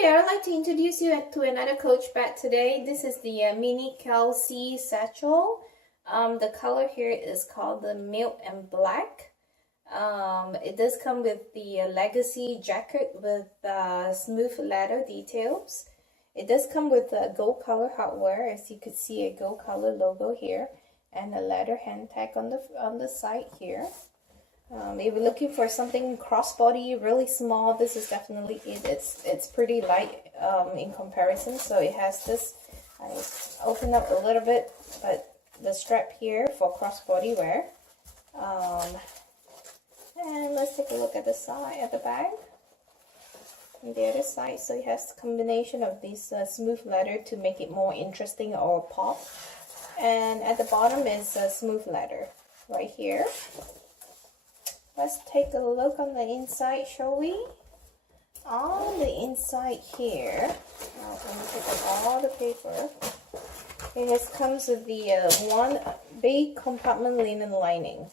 Hi there, I'd like to introduce you to another Coach bag today. This is the mini Kelsey Satchel. The color here is called the Milk and Black. It does come with the legacy jacket with smooth leather details. It does come with gold color hardware, as you could see a gold color logo here, and a leather hand tag on the side here. If you're looking for something crossbody, really small, this is definitely it. It's pretty light in comparison. So it has this, I open up a little bit, but the strap here for crossbody wear. And let's take a look at the side, at the bag. On the other side, so it has a combination of this smooth leather to make it more interesting or pop. And at the bottom is smooth leather right here. Let's take a look on the inside, shall we? On the inside here, let me take out all the paper. It comes with the one big compartment linen lining.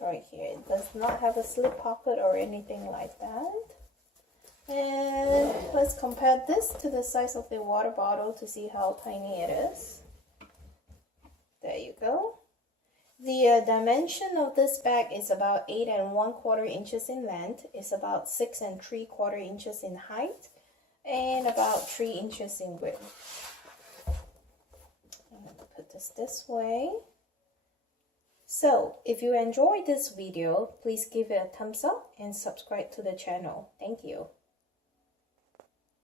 Right here. It does not have a slip pocket or anything like that. And let's compare this to the size of the water bottle to see how tiny it is. There you go. The dimension of this bag is about 8 1/4 inches in length. It's about 6 3/4 inches in height, and about 3 inches in width. I'm going to put this way. So, if you enjoyed this video, please give it a thumbs up and subscribe to the channel. Thank you.